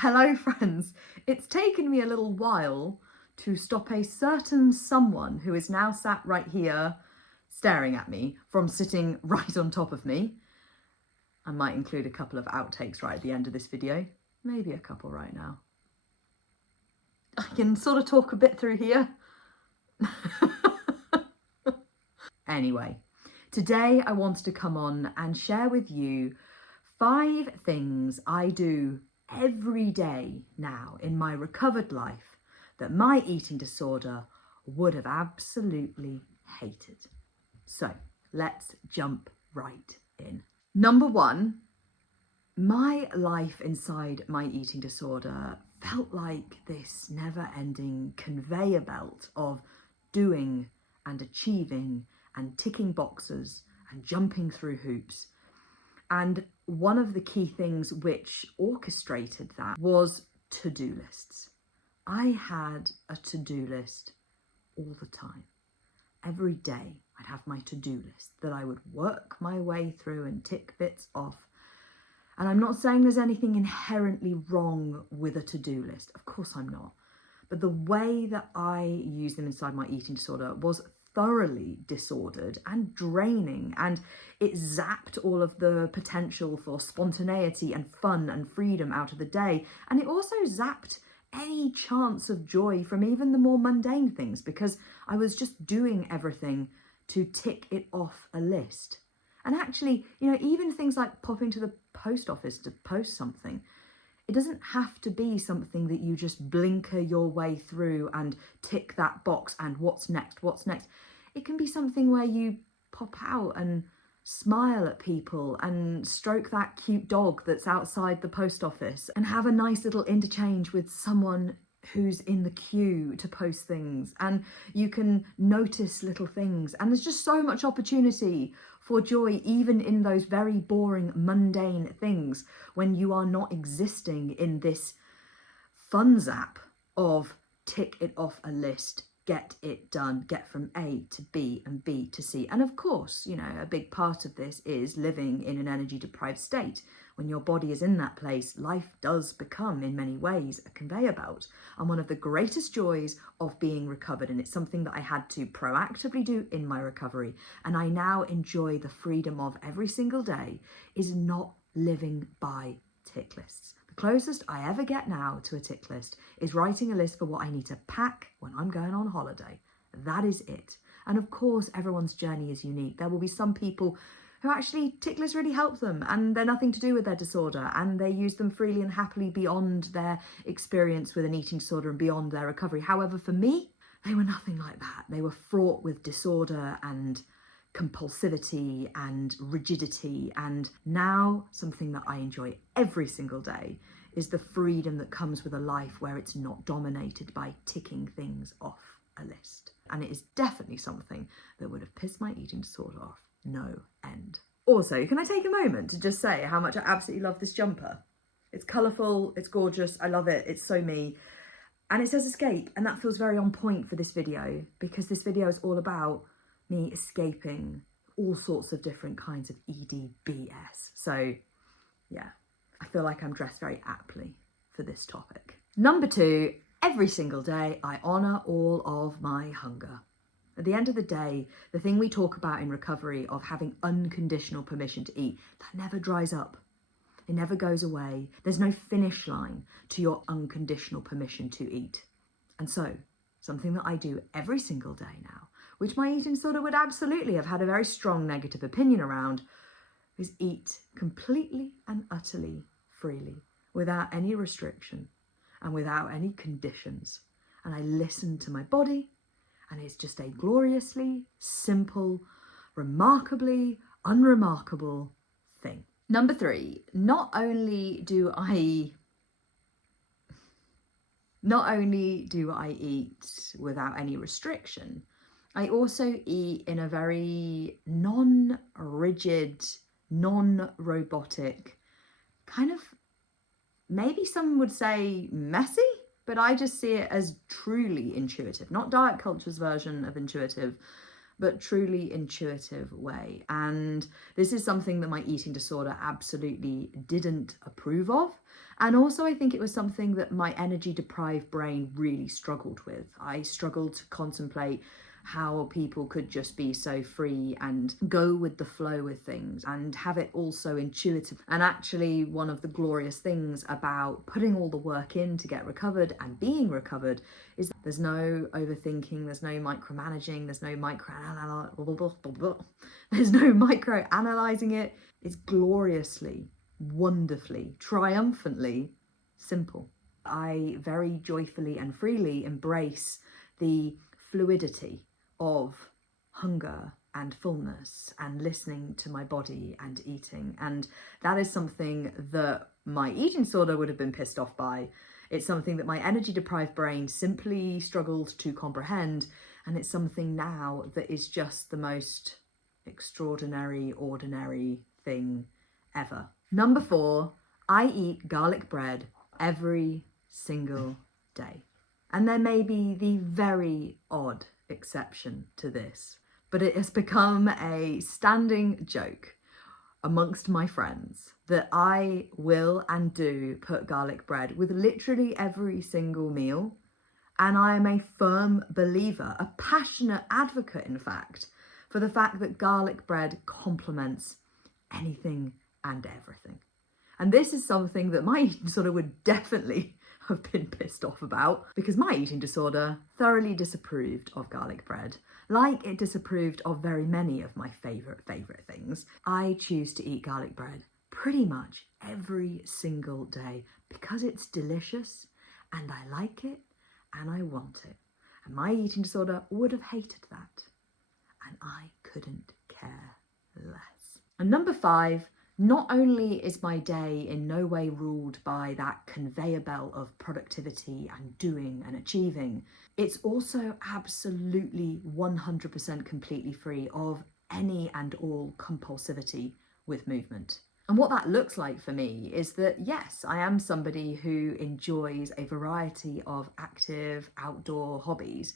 Hello friends, it's taken me a little while to stop a certain someone who is now sat right here staring at me from sitting right on top of me. I might include a couple of outtakes right at the end of this video, maybe a couple right now. I can sort of talk a bit through here. Anyway, today I wanted to come on and share with you 5 things I do every day now in my recovered life that my eating disorder would have absolutely hated. So let's jump right in. Number 1, my life inside my eating disorder felt like this never-ending conveyor belt of doing and achieving and ticking boxes and jumping through hoops. And one of the key things which orchestrated that was to-do lists. I had a to-do list all the time. Every day I'd have my to-do list that I would work my way through and tick bits off. And I'm not saying there's anything inherently wrong with a to-do list. Of course I'm not. But the way that I use them inside my eating disorder was thoroughly disordered and draining, and it zapped all of the potential for spontaneity and fun and freedom out of the day. And it also zapped any chance of joy from even the more mundane things, because I was just doing everything to tick it off a list. And actually, even things like popping to the post office to post something, it doesn't have to be something that you just blinker your way through and tick that box and what's next. It can be something where you pop out and smile at people and stroke that cute dog that's outside the post office and have a nice little interchange with someone who's in the queue to post things, and you can notice little things, and there's just so much opportunity for joy even in those very boring mundane things when you are not existing in this fun zap of tick it off a list, get it done, get from A to B and B to C. And of course, a big part of this is living in an energy deprived state. When your body is in that place, life does become in many ways a conveyor belt. And one of the greatest joys of being recovered, and it's something that I had to proactively do in my recovery, and I now enjoy the freedom of every single day, is not living by tick lists. The closest I ever get now to a tick list is writing a list for what I need to pack when I'm going on holiday. That is it. And of course, everyone's journey is unique. There will be some people who actually tick lists really help them and they're nothing to do with their disorder, and they use them freely and happily beyond their experience with an eating disorder and beyond their recovery. However, for me, they were nothing like that. They were fraught with disorder and compulsivity and rigidity. And now something that I enjoy every single day is the freedom that comes with a life where it's not dominated by ticking things off a list. And it is definitely something that would have pissed my eating disorder off no end. Also, can I take a moment to just say how much I absolutely love this jumper? It's colourful, it's gorgeous, I love it, it's so me. And it says escape, and that feels very on point for this video, because this video is all about me escaping all sorts of different kinds of EDBS. So yeah, I feel like I'm dressed very aptly for this topic. Number 2, every single day I honour all of my hunger. At the end of the day, the thing we talk about in recovery of having unconditional permission to eat, that never dries up. It never goes away. There's no finish line to your unconditional permission to eat. And so, something that I do every single day now, which my eating disorder would absolutely have had a very strong negative opinion around, is eat completely and utterly freely, without any restriction and without any conditions. And I listen to my body, and it's just a gloriously simple, remarkably unremarkable thing. Number 3, not only do I eat without any restriction, I also eat in a very non-rigid, non-robotic, kind of, maybe some would say messy, but I just see it as truly intuitive, not diet culture's version of intuitive, but truly intuitive way. And this is something that my eating disorder absolutely didn't approve of. And also I think it was something that my energy deprived brain really struggled with. I struggled to contemplate how people could just be so free and go with the flow with things and have it all so intuitive. And actually one of the glorious things about putting all the work in to get recovered and being recovered is there's no overthinking, there's no micromanaging, there's no micro-analyzing it. It's gloriously, wonderfully, triumphantly simple. I very joyfully and freely embrace the fluidity of hunger and fullness and listening to my body and eating. And that is something that my eating disorder would have been pissed off by. It's something that my energy deprived brain simply struggled to comprehend. And it's something now that is just the most extraordinary, ordinary thing ever. Number 4, I eat garlic bread every single day. And there may be the very odd exception to this, but it has become a standing joke amongst my friends that I will and do put garlic bread with literally every single meal. And I am a firm believer, a passionate advocate, in fact, for the fact that garlic bread complements anything and everything. And this is something that my eating disorder would definitely have been pissed off about, because my eating disorder thoroughly disapproved of garlic bread, like it disapproved of very many of my favourite things. I choose to eat garlic bread pretty much every single day because it's delicious and I like it and I want it. And my eating disorder would have hated that. And I couldn't care less. And number 5, not only is my day in no way ruled by that conveyor belt of productivity and doing and achieving, it's also absolutely 100% completely free of any and all compulsivity with movement. And what that looks like for me is that, yes, I am somebody who enjoys a variety of active outdoor hobbies,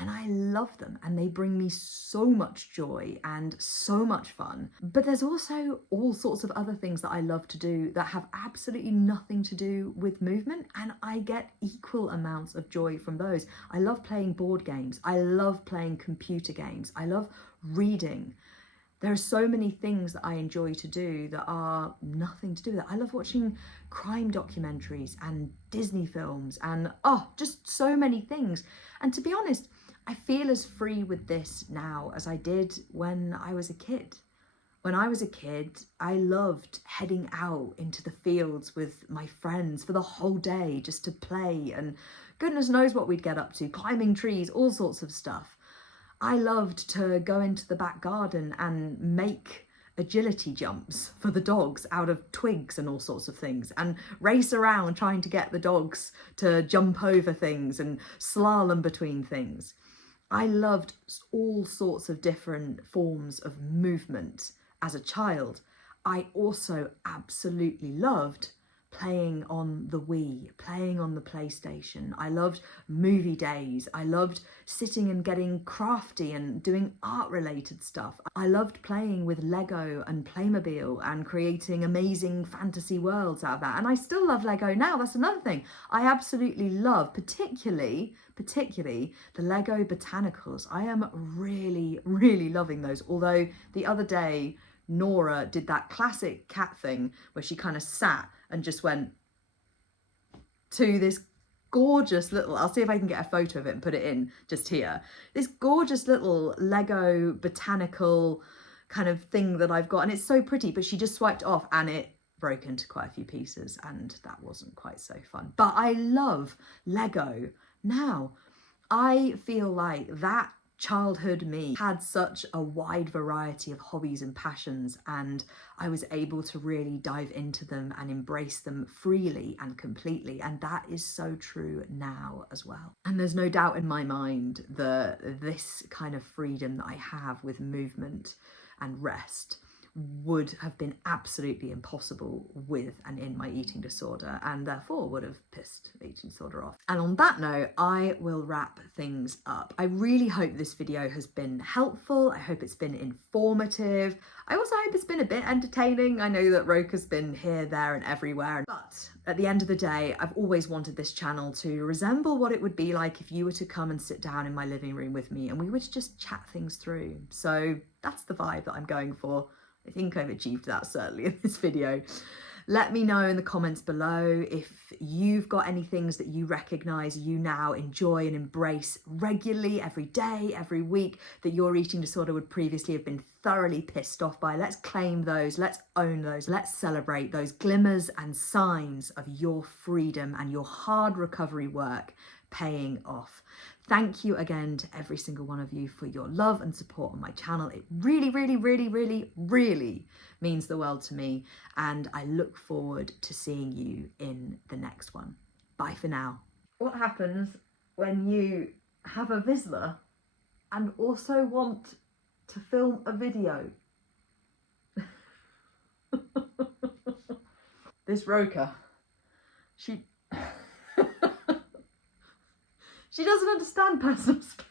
and I love them and they bring me so much joy and so much fun. But there's also all sorts of other things that I love to do that have absolutely nothing to do with movement, and I get equal amounts of joy from those. I love playing board games. I love playing computer games. I love reading. There are so many things that I enjoy to do that are nothing to do with it. I love watching crime documentaries and Disney films and just so many things. And to be honest, I feel as free with this now as I did when I was a kid. When I was a kid, I loved heading out into the fields with my friends for the whole day just to play, and goodness knows what we'd get up to, climbing trees, all sorts of stuff. I loved to go into the back garden and make agility jumps for the dogs out of twigs and all sorts of things, and race around trying to get the dogs to jump over things and slalom between things. I loved all sorts of different forms of movement as a child. I also absolutely loved playing on the Wii, playing on the PlayStation. I loved movie days. I loved sitting and getting crafty and doing art related stuff. I loved playing with Lego and Playmobil and creating amazing fantasy worlds out of that. And I still love Lego now. That's another thing I absolutely love, particularly the Lego botanicals. I am really, really loving those. Although the other day, Nora did that classic cat thing where she kind of sat and just went to this gorgeous little, I'll see if I can get a photo of it and put it in just here, this gorgeous little Lego botanical kind of thing that I've got, and it's so pretty, but she just swiped off and it broke into quite a few pieces, and that wasn't quite so fun. But I love Lego now. I feel like that childhood me had such a wide variety of hobbies and passions, and I was able to really dive into them and embrace them freely and completely, and that is so true now as well. And there's no doubt in my mind that this kind of freedom that I have with movement and rest would have been absolutely impossible with and in my eating disorder, and therefore would have pissed the eating disorder off. And on that note, I will wrap things up. I really hope this video has been helpful. I hope it's been informative. I also hope it's been a bit entertaining. I know that Roka's been here, there and everywhere, but at the end of the day, I've always wanted this channel to resemble what it would be like if you were to come and sit down in my living room with me and we would just chat things through. So that's the vibe that I'm going for. I think I've achieved that certainly in this video. Let me know in the comments below if you've got any things that you recognise you now enjoy and embrace regularly, every day, every week, that your eating disorder would previously have been thoroughly pissed off by. Let's claim those, let's own those, let's celebrate those glimmers and signs of your freedom and your hard recovery work paying off. Thank you again to every single one of you for your love and support on my channel. It really, really, really, really, really means the world to me, and I look forward to seeing you in the next one. Bye for now. What happens when you have a Vizsla and also want to film a video? This Roka, she doesn't understand personal space.